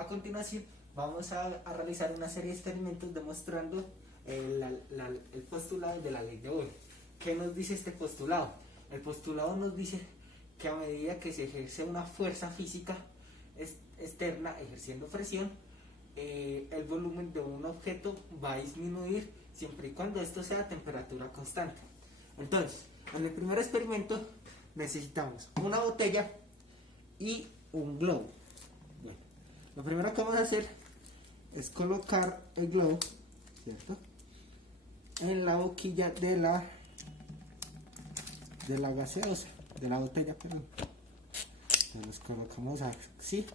A continuación vamos a realizar una serie de experimentos demostrando el postulado de la ley de Boyle. ¿Qué nos dice este postulado? El postulado nos dice que a medida que se ejerce una fuerza física externa ejerciendo presión, el volumen de un objeto va a disminuir siempre y cuando esto sea a temperatura constante. Entonces, en el primer experimento necesitamos una botella y un globo. Bueno, lo primero que vamos a hacer es colocar el globo, ¿cierto?, en la boquilla de la gaseosa, de la botella, perdón. Entonces los colocamos así,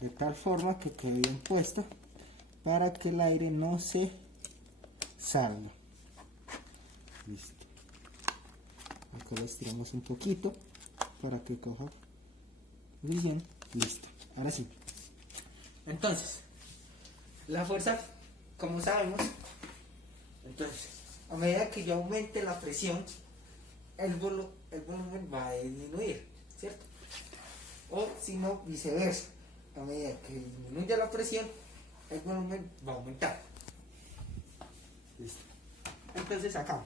de tal forma que quede bien puesto para que el aire no se salga. Listo. Acá lo estiramos un poquito para que coja posición. Listo. Ahora sí. Entonces, la fuerza, como sabemos, entonces, a medida que yo aumente la presión, el volumen va a disminuir, ¿cierto? O si no, viceversa. A medida que disminuya la presión, el volumen va a aumentar. Listo. Entonces acá,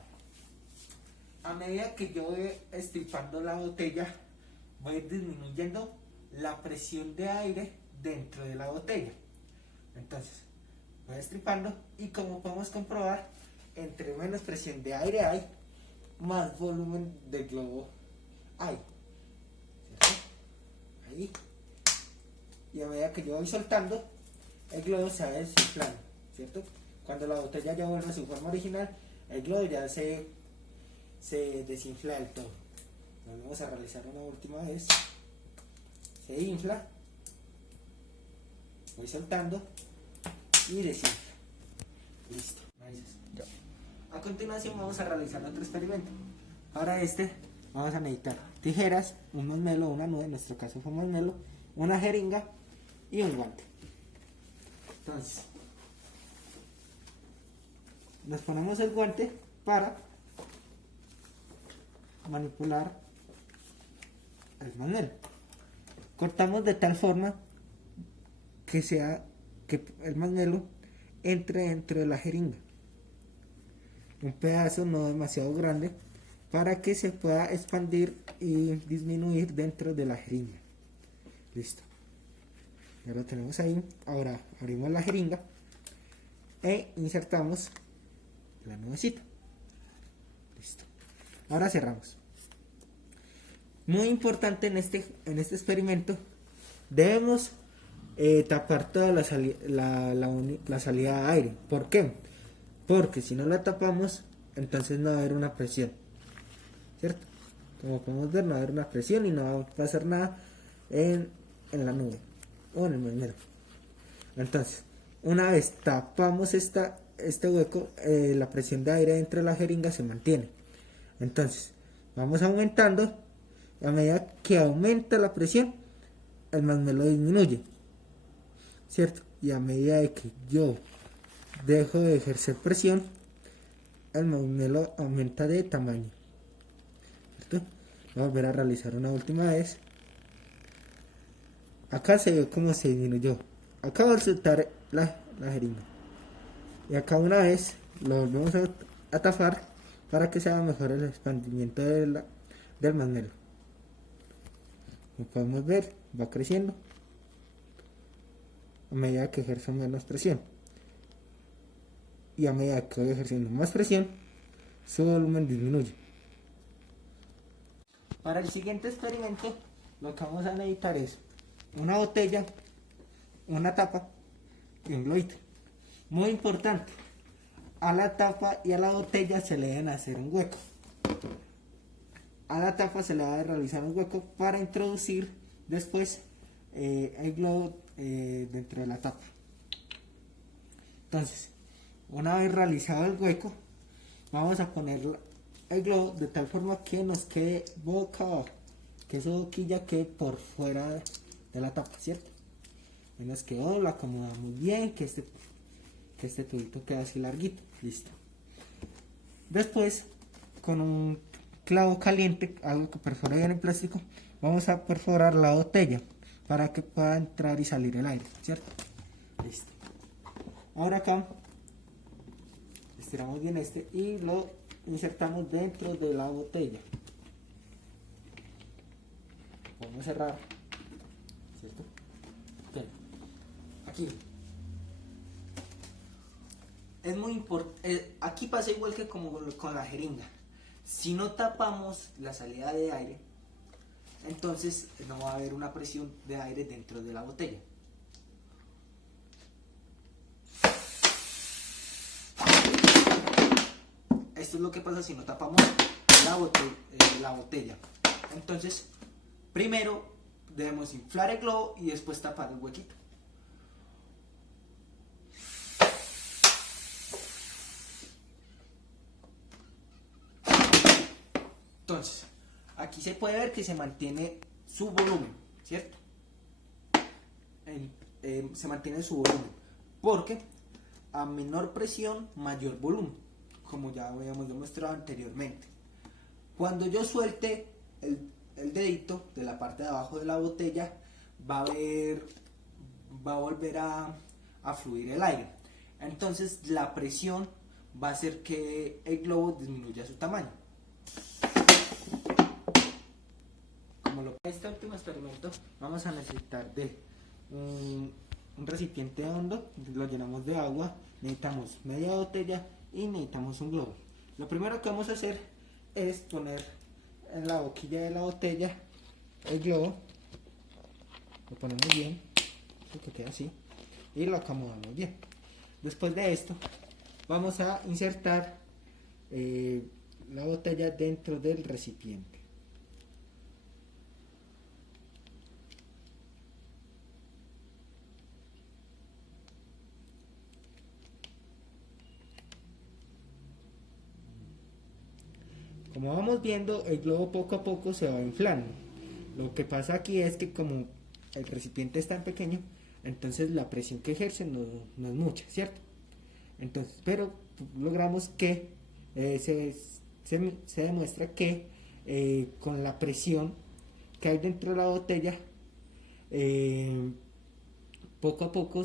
a medida que yo voy estripando la botella, va a ir disminuyendo la presión de aire dentro de la botella. Entonces, voy estripando y como podemos comprobar, entre menos presión de aire hay, más volumen del globo hay, ¿cierto? Ahí. Y a medida que yo voy soltando, el globo se va desinflando, ¿cierto? Cuando la botella ya vuelve a su forma original, el globo ya se desinfla del todo. Vamos a realizar una última vez. Se infla, voy soltando y desinfla. Listo. A continuación vamos a realizar otro experimento. Para este vamos a necesitar tijeras, un masmelo, una nuez, en nuestro caso fue masmelo, una jeringa y un guante. Entonces, nos ponemos el guante para manipular el masmelo. Cortamos de tal forma que el masmelo entre dentro de la jeringa. Un pedazo no demasiado grande para que se pueda expandir y disminuir dentro de la jeringa. Listo. Ya lo tenemos ahí. Ahora abrimos la jeringa e insertamos la nuevecita. Listo. Ahora cerramos. Muy importante en este experimento, debemos tapar toda la salida de aire. ¿Por qué? Porque si no la tapamos, entonces no va a haber una presión, ¿cierto? Como podemos ver, no va a haber una presión y no va a pasar nada en la nube o en el masmelo. Entonces, una vez tapamos este hueco, la presión de aire dentro de la jeringa se mantiene. Entonces, vamos aumentando. A medida que aumenta la presión, el masmelo disminuye, ¿cierto? Y a medida de que yo dejo de ejercer presión, el masmelo aumenta de tamaño, ¿cierto? Voy a volver a realizar una última vez. Acá se ve cómo se disminuyó. Acabo de soltar la jeringa. Y acá una vez lo volvemos a tapar para que se haga mejor el expandimiento del masmelo. Como podemos ver, va creciendo a medida que ejerzo menos presión. Y a medida que voy ejerciendo más presión, su volumen disminuye. Para el siguiente experimento, lo que vamos a necesitar es una botella, una tapa y un globito. Muy importante, a la tapa y a la botella se le deben hacer un hueco. A la tapa se le va a realizar un hueco para introducir después el globo dentro de la tapa. Entonces, una vez realizado el hueco, vamos a poner el globo de tal forma que nos quede boca abajo, que su boquilla quede por fuera de la tapa, ¿cierto? Y nos quedó, lo acomodamos bien, que este tubito quede así larguito. Listo. Después, con un clavo caliente, algo que perfora bien el plástico, vamos a perforar la botella para que pueda entrar y salir el aire, ¿cierto? Listo. Ahora acá estiramos bien este y lo insertamos dentro de la botella. Podemos cerrar, ¿cierto? Bien. Aquí es muy importante, aquí pasa igual que como con la jeringa. Si no tapamos la salida de aire, entonces no va a haber una presión de aire dentro de la botella. Esto es lo que pasa si no tapamos la botella. Entonces, primero debemos inflar el globo y después tapar el huequito. Entonces, aquí se puede ver que se mantiene su volumen, ¿cierto? Se mantiene su volumen, porque a menor presión, mayor volumen, como ya habíamos demostrado anteriormente. Cuando yo suelte el dedito de la parte de abajo de la botella, va a volver a fluir el aire. Entonces la presión va a hacer que el globo disminuya su tamaño. Este último experimento vamos a necesitar de un recipiente hondo, lo llenamos de agua, necesitamos media botella y necesitamos un globo. Lo primero que vamos a hacer es poner en la boquilla de la botella el globo, lo ponemos bien, que queda así, y lo acomodamos bien. Después de esto vamos a insertar la botella dentro del recipiente. Como vamos viendo, el globo poco a poco se va inflando. Lo que pasa aquí es que como el recipiente es tan pequeño, entonces la presión que ejerce no es mucha, ¿cierto? Entonces, pero logramos que se demuestra que con la presión que hay dentro de la botella, poco a poco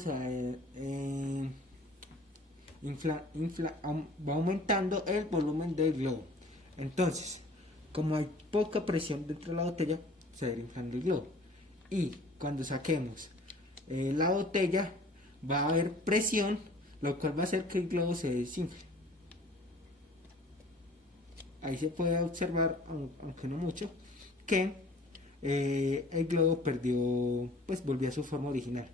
va aumentando el volumen del globo. Entonces, como hay poca presión dentro de la botella, se va a ir inflando el globo. Y cuando saquemos la botella, va a haber presión, lo cual va a hacer que el globo se desinfle. Ahí se puede observar, aunque no mucho, que el globo volvió a su forma original.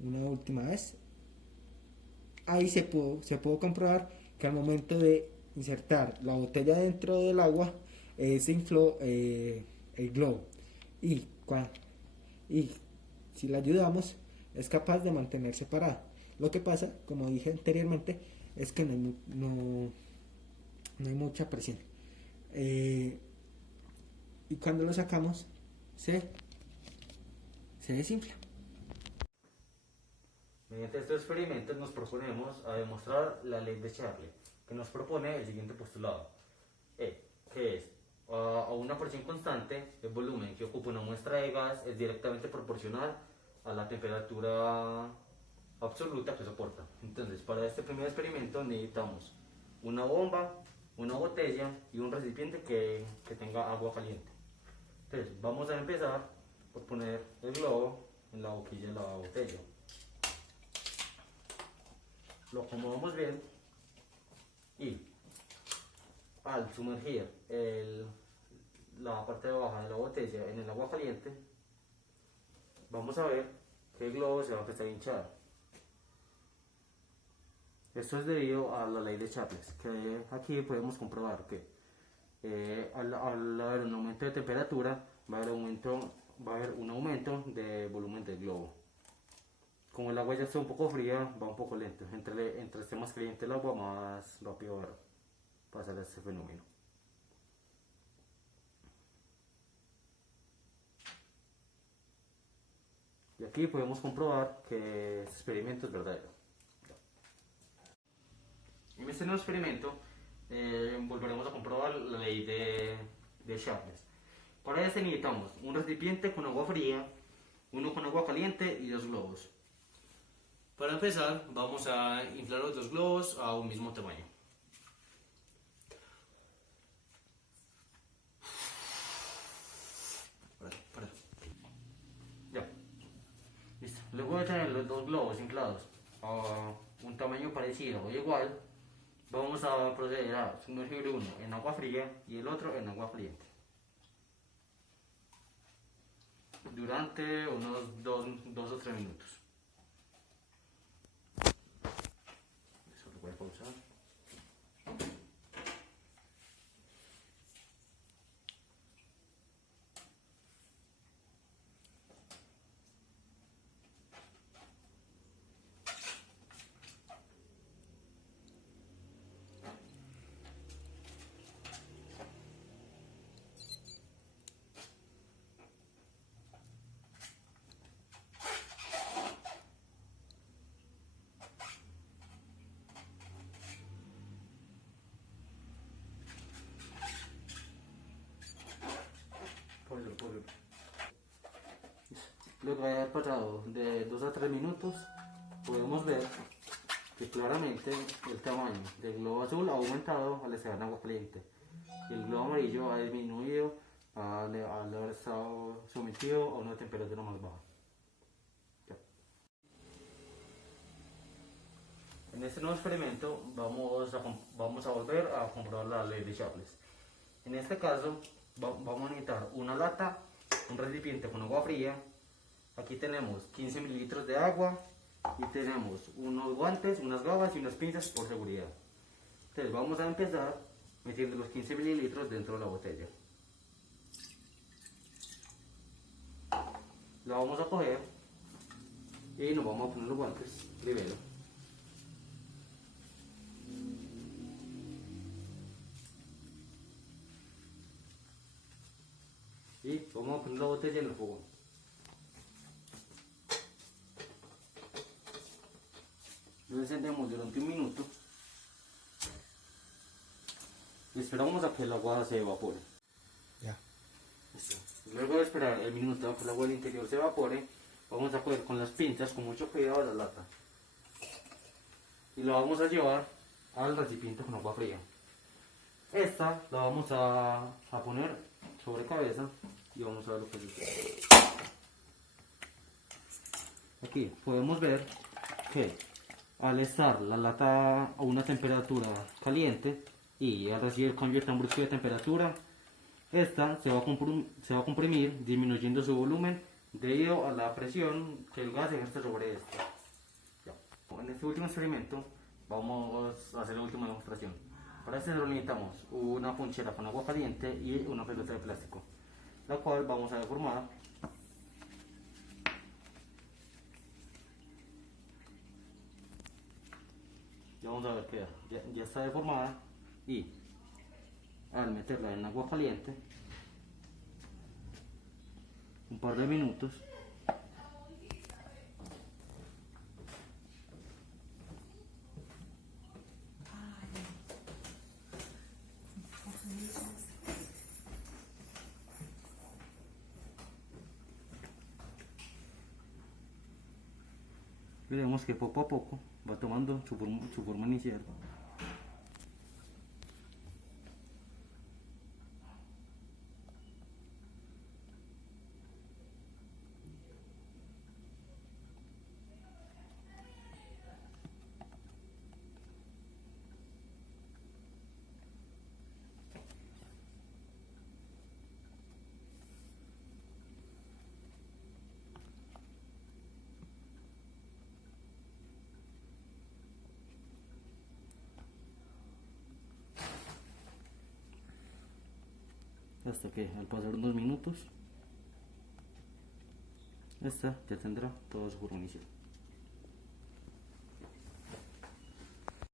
Una última vez. Ahí se pudo comprobar que al momento de insertar la botella dentro del agua, se infló el globo. Y si la ayudamos, es capaz de mantenerse parada. Lo que pasa, como dije anteriormente, es que no hay mucha presión. Y cuando lo sacamos, se desinfla. Mediante estos experimentos nos proponemos a demostrar la ley de Charlie, que nos propone el siguiente postulado, que es, a una presión constante, el volumen que ocupa una muestra de gas es directamente proporcional a la temperatura absoluta que soporta. Entonces, para este primer experimento necesitamos una bomba, una botella y un recipiente que tenga agua caliente. Entonces, vamos a empezar por poner el globo en la boquilla de la botella. Lo acomodamos bien y al sumergir la parte de abajo de la botella en el agua caliente, vamos a ver que el globo se va a empezar a hinchar. Esto es debido a la ley de Chaples, que aquí podemos comprobar que al haber un aumento de temperatura va a haber un aumento de volumen del globo. Como el agua ya está un poco fría, va un poco lento. Entre esté más caliente el agua, más rápido va a pasar este fenómeno. Y aquí podemos comprobar que este experimento es verdadero. En este nuevo experimento volveremos a comprobar la ley de Chaples. Para este necesitamos un recipiente con agua fría uno con agua caliente y 2 globos. Para empezar, vamos a inflar los 2 globos a un mismo tamaño. Para. Ya. Listo. Luego de tener los 2 globos inflados a un tamaño parecido o igual, vamos a proceder a sumergir uno en agua fría y el otro en agua caliente durante unos 2 o 3 minutos. Eso lo voy a pausar. Ponlo. Luego de haber pasado de 2 a 3 minutos, podemos ver que claramente el tamaño del globo azul ha aumentado al estar en agua caliente y el globo amarillo ha disminuido al haber estado sometido a una temperatura más baja. Ya. En este nuevo experimento vamos a volver a comprobar la ley de Charles. En este caso vamos a necesitar una lata, un recipiente con agua fría. Aquí tenemos 15 mililitros de agua y tenemos unos guantes, unas gafas y unas pinzas por seguridad. Entonces vamos a empezar metiendo los 15 mililitros dentro de la botella. Lo vamos a coger y nos vamos a poner los guantes primero. Y vamos a poner la botella en el fogón. Lo encendemos durante un minuto y esperamos a que el agua se evapore. Ya. Listo. Luego de esperar el minuto a que el agua del interior se evapore, vamos a coger con las pinzas con mucho cuidado la lata y la vamos a llevar al recipiente con agua fría. Esta la vamos a poner sobre cabeza y vamos a ver lo que sucede. Aquí podemos ver que al estar la lata a una temperatura caliente y al recibir el cambio tan brusco de temperatura, esta se va a comprimir disminuyendo su volumen debido a la presión que el gas ejerce sobre esta. Ya. En este último experimento vamos a hacer la última demostración. Para esto necesitamos una ponchera con agua caliente y una pelota de plástico, la cual vamos a deformar. Ya vamos a ver que ya está deformada y al meterla en agua caliente un par de minutos, veremos que poco a poco va tomando su forma inicial. Hasta que al pasar unos minutos esta ya tendrá toda su forma inicial.